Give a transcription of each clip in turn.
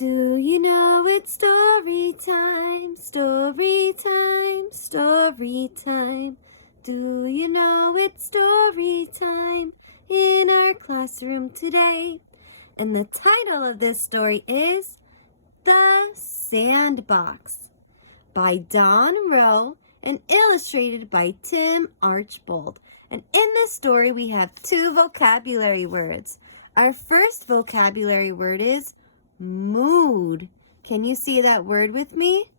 Do you know it's story time, story time, story time? Do you know it's story time in our classroom today? And the title of this story is The Sandbox by Dawn Rowe and illustrated by Tim Archbold. And in this story we have 2 vocabulary words. Our first vocabulary word is mood. Can you see that word with me?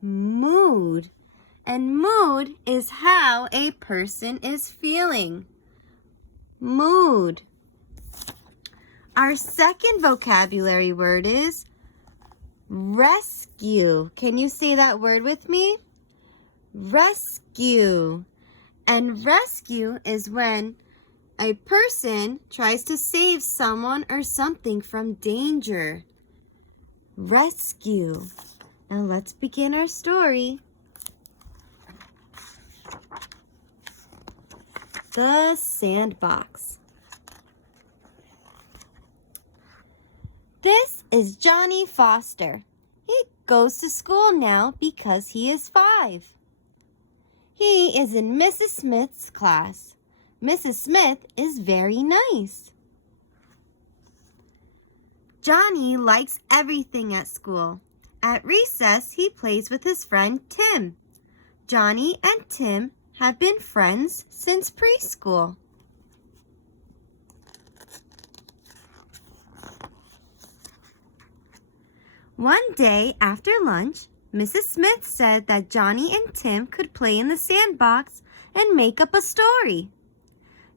Mood. And mood is how a person is feeling. Mood. Our second vocabulary word is rescue. Can you say that word with me? Rescue. And rescue is when a person tries to save someone or something from danger. Rescue. Now let's begin our story. The Sandbox. This is Johnny Foster. He goes to school now because he is 5. He is in Mrs. Smith's class. Mrs. Smith is very nice. Johnny likes everything at school. At recess, he plays with his friend Tim. Johnny and Tim have been friends since preschool. One day after lunch, Mrs. Smith said that Johnny and Tim could play in the sandbox and make up a story.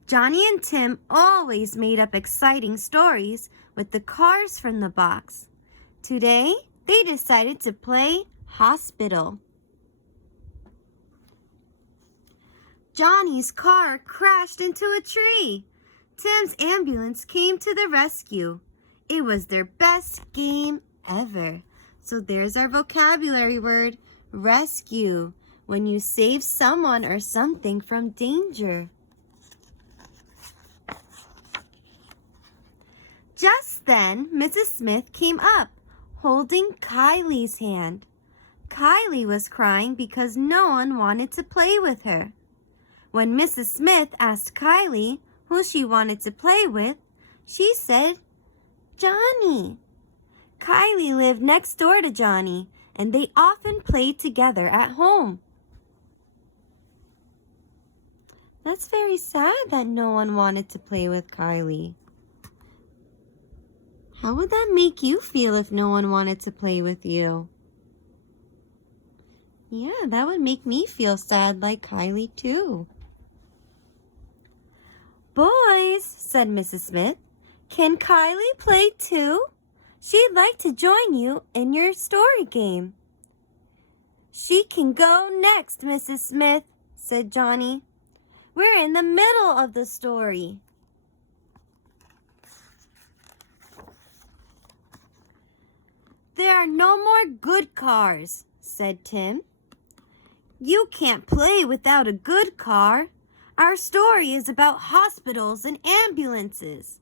Johnny and Tim always made up exciting stories with the cars from the box. Today, they decided to play hospital. Johnny's car crashed into a tree. Tim's ambulance came to the rescue. It was their best game ever. So there's our vocabulary word, rescue, when you save someone or something from danger. Just then, Mrs. Smith came up, holding Kylie's hand. Kylie was crying because no one wanted to play with her. When Mrs. Smith asked Kylie who she wanted to play with, she said, Johnny. Kylie lived next door to Johnny, and they often played together at home. That's very sad that no one wanted to play with Kylie. How would that make you feel if no one wanted to play with you? Yeah, that would make me feel sad like Kylie too. Boys, said Mrs. Smith, can Kylie play too? She'd like to join you in your story game. She can go next, Mrs. Smith, said Johnny. We're in the middle of the story. There are no more good cars, said Tim. You can't play without a good car. Our story is about hospitals and ambulances.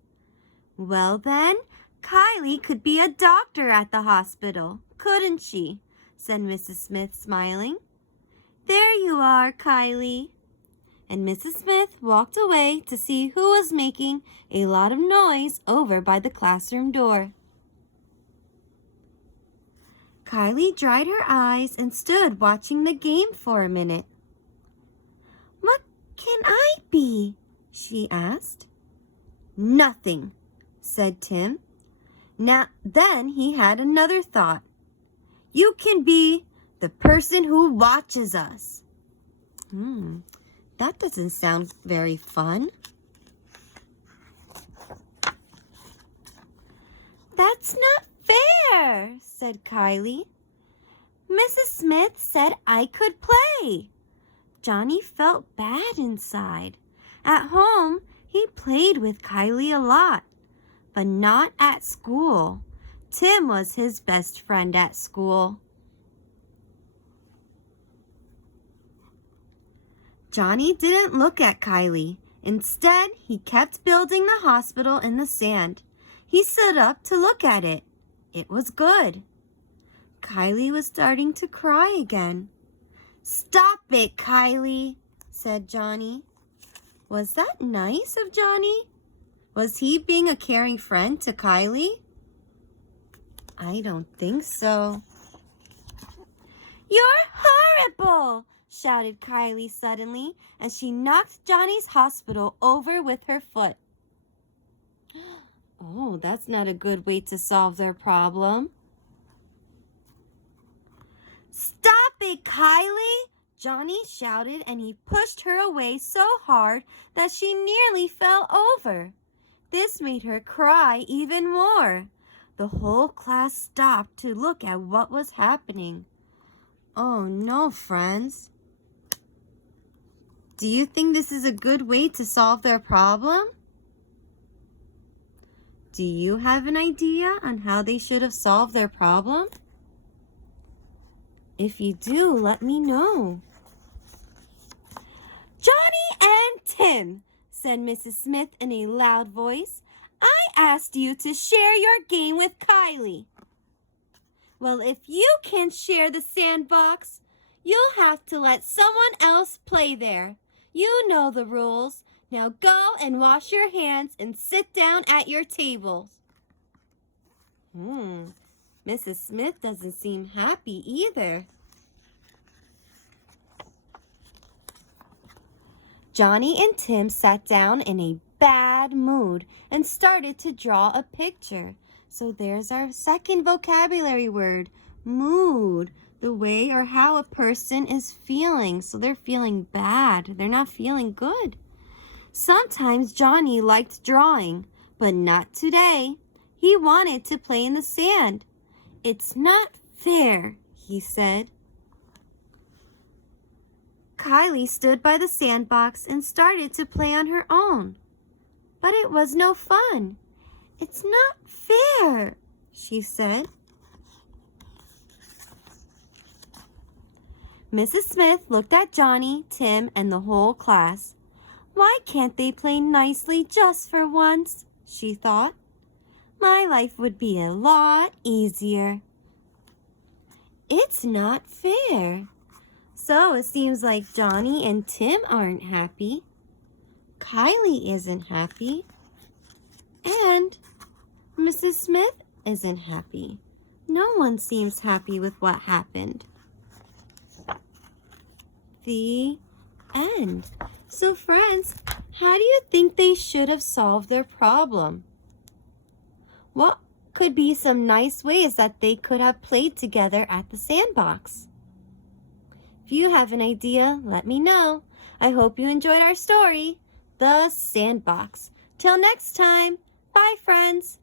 Well then, Kylie could be a doctor at the hospital, couldn't she? Said Mrs. Smith, smiling. There you are, Kylie. And Mrs. Smith walked away to see who was making a lot of noise over by the classroom door. Kylie dried her eyes and stood watching the game for a minute. What can I be? She asked. Nothing, said Tim. Then he had another thought. You can be the person who watches us. That doesn't sound very fun. That's not fair, said Kylie. Mrs. Smith said I could play. Johnny felt bad inside. At home, he played with Kylie a lot, but not at school. Tim was his best friend at school. Johnny didn't look at Kylie. Instead, he kept building the hospital in the sand. He stood up to look at it. It was good. Kylie was starting to cry again. "Stop it, Kylie," said Johnny. Was that nice of Johnny? Was he being a caring friend to Kylie? I don't think so. "You're horrible!" shouted Kylie suddenly, and she knocked Johnny's hospital over with her foot. Oh, that's not a good way to solve their problem. "Stop it, Kylie!" Johnny shouted, and he pushed her away so hard that she nearly fell over. This made her cry even more. The whole class stopped to look at what was happening. Oh no, friends. Do you think this is a good way to solve their problem? Do you have an idea on how they should have solved their problem? If you do, let me know. "Johnny and Tim," said Mrs. Smith in a loud voice, "I asked you to share your game with Kylie. Well, if you can't share the sandbox, you'll have to let someone else play there. You know the rules. Now go and wash your hands and sit down at your tables." Mrs. Smith doesn't seem happy either. Johnny and Tim sat down in a bad mood and started to draw a picture. So there's our second vocabulary word, mood, the way or how a person is feeling. So they're feeling bad. They're not feeling good. Sometimes Johnny liked drawing, but not today. He wanted to play in the sand. "It's not fair," he said. Kylie stood by the sandbox and started to play on her own. But it was no fun. "It's not fair," she said. Mrs. Smith looked at Johnny, Tim, and the whole class. "Why can't they play nicely just for once?" she thought. "My life would be a lot easier." It's not fair. So it seems like Johnny and Tim aren't happy. Kylie isn't happy. And Mrs. Smith isn't happy. No one seems happy with what happened. The end. So friends, how do you think they should have solved their problem? What could be some nice ways that they could have played together at the sandbox? If you have an idea, let me know. I hope you enjoyed our story, The Sandbox. Till next time, bye friends.